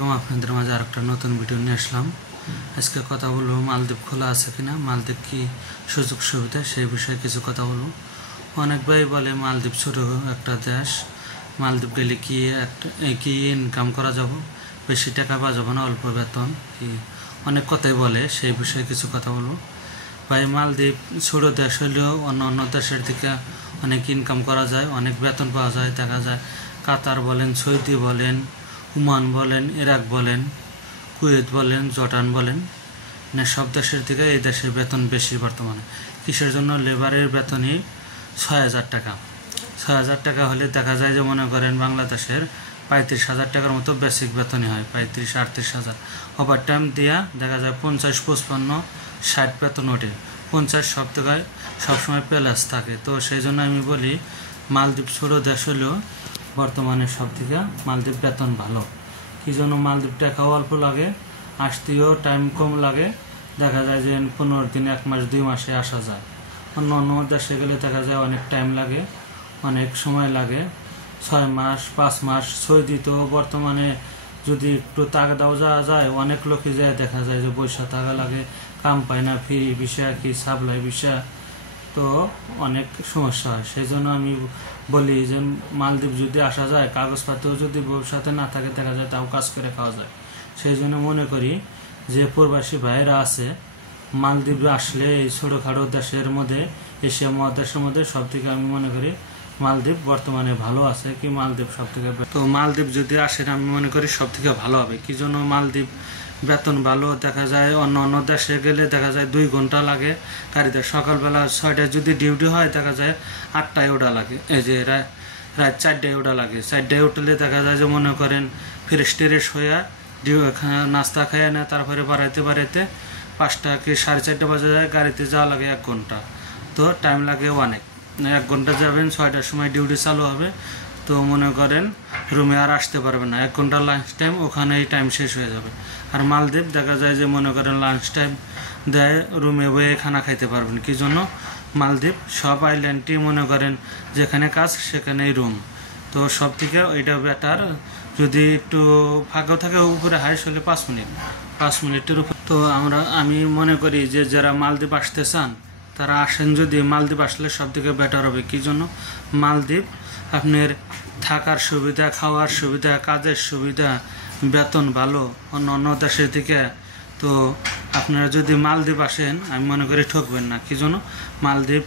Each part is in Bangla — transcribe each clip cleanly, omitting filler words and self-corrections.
আপনাদের মাঝে আরেকটা নতুন ভিডিও নিয়ে আসলাম। আজকে কথা বলবো মালদ্বীপ খোলা আছে কিনা, মালদ্বীপ কি সুযোগ সুবিধা সেই বিষয়ে কিছু কথা বলবো। অনেক ভাই বলে মালদ্বীপ ছোট একটা দেশ, মালদ্বীপ গেলে কি ইনকাম করা যাব, বেশি টাকা পাওয়া যাবে না, অল্প বেতন, কি অনেক কথাই বলে, সেই বিষয়ে কিছু কথা বলবো। ভাই মালদ্বীপ ছোট দেশ হলেও অন্য দেশের থেকে অনেক ইনকাম করা যায়, অনেক বেতন পাওয়া যায়। দেখা যায় কাতার বলেন, সৌদি বলেন, ওমান বলেন, ইরাক বলেন, কুয়েত বলেন, জর্ডান বলেন, না সব দেশের থেকে এই দেশের বেতন বেশি বর্তমানে। কিসের জন্য? লেবারের বেতনই ৬,০০০ টাকা। ৬,০০০ টাকা হলে দেখা যায় যে মনে করেন বাংলাদেশের ৩৫,০০০ টাকার মতো বেসিক বেতনই হয়, ৩৫-৩৮,০০০। ওভার টাইম দিয়া দেখা যায় ৫০, ৫৫, ৬০ বেতন ওঠে। ৫০ সব টাকায় সবসময় প্লাস থাকে। তো সেই জন্য আমি বলি মালদ্বীপ ছোট দেশ হলেও বর্তমানে সব থেকে মালদ্বীপ বেতন ভালো। কি জন্য? মালদ্বীপ টাকাও অল্প লাগে, আসতেও টাইম কম লাগে। দেখা যায় যে ১৫ দিন, ১ মাস, ২ মাসে আসা যায়। অন্য দেশে গেলে দেখা যায় অনেক টাইম লাগে, অনেক সময় লাগে, ৬ মাস, ৫ মাস। সৌদিতেও বর্তমানে যদি একটু তাগাদাও যাওয়া যায়, অনেক লোকে যায় দেখা যায় যে পয়সা থাকা লাগে, কাম পায় না, ফ্রি ভিসা কি সাপ্লাই ভিসা, তো অনেক সমস্যা হয়। সেই জন্য আমি বলি যে মালদ্বীপ যদি আসা যায়, কাগজপত্র যদি ভবিষ্যতে না থাকে দেখা যায় তাও কাজ করে খাওয়া যায়। সেই জন্য মনে করি যে প্রবাসী ভাইয়েরা আছে, মালদ্বীপ আসলে এই ছোটোখাটো দেশের মধ্যে, এশিয়া মহাদেশের মধ্যে সব থেকে আমি মনে করি মালদ্বীপ বর্তমানে ভালো আছে। কি মালদ্বীপ সব থেকে, তো মালদ্বীপ যদি আসেন আমি মনে করি সব থেকে ভালো হবে। কি জন্য? মালদ্বীপ বেতন ভালো। দেখা যায় অন্য দেশে গেলে দেখা যায় 2 ঘন্টা লাগে গাড়িতে। সকালবেলা 6টায় যদি ডিউটি হয় দেখা যায় 8টায় ওঠা লাগে, এই যে রাত 4টায় ওঠা লাগে। 4টায় উঠলে দেখা যায় যে মনে করেন ফ্রেশ ট্রেশ হইয়া নাস্তা খাইয়া নেয়, তারপরে বাড়াইতে 5টা কি 4:30 বাজে যায়, গাড়িতে যাওয়া লাগে 1 ঘন্টা। তো টাইম লাগে অনেক। 1 ঘন্টা যাবেন, 6টার সময় ডিউটি চালু হবে, তো মনে করেন রুমে আর আসতে পারবে না। 1 ঘন্টা লাঞ্চ টাইম, ওখানেই টাইম শেষ হয়ে যাবে। আর মালদ্বীপ দেখা যায় যে মনে করেন লাঞ্চ টাইম দেয়, রুমে বয়ে খানা খাইতে পারবেন। কি জন্য? মালদ্বীপ সব আইল্যান্ডটি মনে করেন যেখানে কাজ সেখানেই রুম। তো সব থেকে এটা বেটার। যদি একটু ফাঁকা থাকে উপরে হাইস হলে 5 মিনিটের উপর। তো আমি মনে করি যে যারা মালদ্বীপ আসতে চান তারা আসেন। যদি মালদ্বীপ আসলে সব থেকে বেটার হবে। কি জন্য? মালদ্বীপ আপনার থাকার সুবিধা, খাওয়ার সুবিধা, কাজের সুবিধা, বেতন ভালো অন্য দেশের থেকে। তো আপনারা যদি মালদ্বীপ আসেন আমি মনে করি ঠকবেন না। কি জন্য? মালদ্বীপ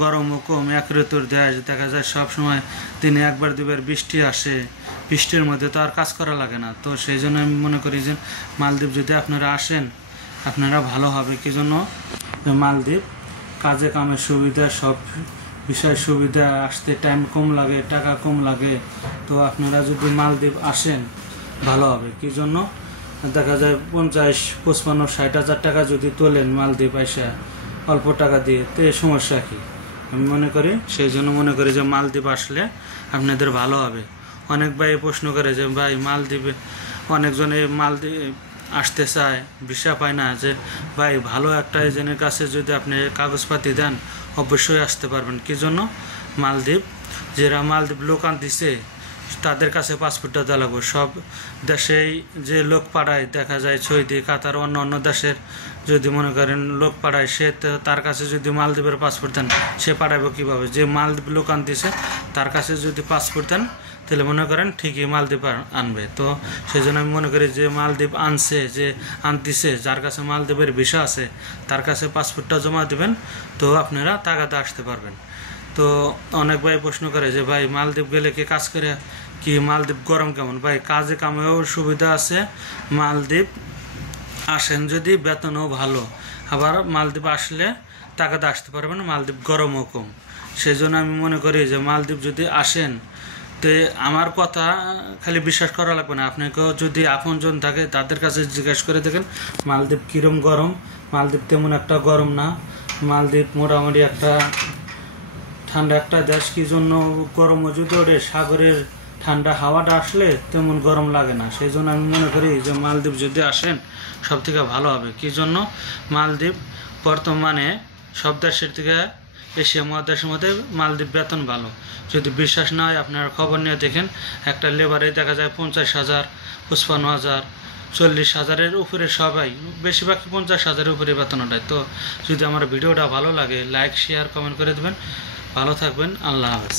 গরমও কম, 1 ঋতুর দেশ। দেখা যায় সব সময় দিনে 1-2বার বৃষ্টি আসে, বৃষ্টির মধ্যে তো আর কাজ করা লাগে না। তো সেই জন্য আমি মনে করি যে মালদ্বীপ যদি আপনারা আসেন আপনারা ভালো হবে। কি জন্য? মালদ্বীপ কাজে কামের সুবিধা, সব বিষয় সুবিধা, আসতে টাইম কম লাগে, টাকা কম লাগে। তো আপনারা যদি মালদ্বীপ আসেন ভালো হবে। কি জন্য? দেখা যায় 50, 55, 60,000 টাকা যদি তোলেন মালদ্বীপ আসা অল্প টাকা দিয়ে, তো এই সমস্যা কি? আমি মনে করি সেই জন্য মনে করি যে মালদ্বীপ আসলে আপনাদের ভালো হবে। অনেক ভাই প্রশ্ন করে যে ভাই মালদ্বীপে, অনেকজন এই মালদ্বীপ আসতে চায়, ভিসা পায় না, যে ভাই ভালো একটা এজেন্টের কাছে যদি আপনি কাগজপাতি দেন অবশ্যই আসতে পারবেন। কি জন্য? মালদ্বীপ যারা মালদ্বীপ লোক আনতেছে তাদের কাছে পাসপোর্টটা দেওয়া লাগবে। সব দেশেই যে লোক পাঠায় দেখা যায় সৌদি, কাতার, অন্য দেশের যদি মনে করেন লোক পাঠায়, সে তার কাছে যদি মালদ্বীপের পাসপোর্ট দেন সে পাঠাবে কীভাবে? যে মালদ্বীপ লোক আনতেছে তার কাছে যদি পাসপোর্ট দেন তাহলে মনে করেন ঠিকই মালদ্বীপ আনবে। তো সেই জন্য আমি মনে করি যে মালদ্বীপ আনতেছে, যার কাছে মালদ্বীপের ভিসা আছে তার কাছে পাসপোর্টটা জমা দেবেন, তো আপনারা তাগাদা আসতে পারবেন। তো অনেক ভাই প্রশ্ন করে যে ভাই মালদ্বীপ গেলে কি কাজ করে, কি মালদ্বীপ গরম কেমন? ভাই কাজে কামেও সুবিধা আছে। মালদ্বীপ আসেন যদি বেতনও ভালো, আবার মালদ্বীপ আসলে তাগাদা আসতে পারবেন, মালদ্বীপ গরমও কম। সেই জন্য আমি মনে করি যে মালদ্বীপ যদি আসেন তো আমার কথা খালি বিশ্বাস করা লাগবে না, আপনাকেও যদি আপনজন থাকে তাদের কাছে জিজ্ঞাসা করে দেখেন মালদ্বীপ কীরকম গরম। মালদ্বীপ তেমন একটা গরম না, মালদ্বীপ মোটামুটি একটা ঠান্ডা একটা দেশ। কি জন্য? গরমও যদি ওঠে সাগরের ঠান্ডা হাওয়াটা আসলে তেমন গরম লাগে না। সেই জন্য আমি মনে করি যে মালদ্বীপ যদি আসেন সব থেকে ভালো হবে। কি জন্য? মালদ্বীপ বর্তমানে সব দেশের থেকে এশিয়া মহাদেশের মধ্যে মালদ্বীপ বেতন ভালো। যদি বিশ্বাস না হয় আপনারা খবর নিয়ে দেখেন, একটা লেবারে দেখা যায় 50,000, 55,000, 40,000-এর উপরে, সবাই বেশিরভাগ 50,000-এর উপরে বেতন ওঠায়। তো যদি আমার ভিডিওটা ভালো লাগে, লাইক শেয়ার কমেন্ট করে দেবেন। ভালো থাকবেন, আল্লাহ হাফেজ।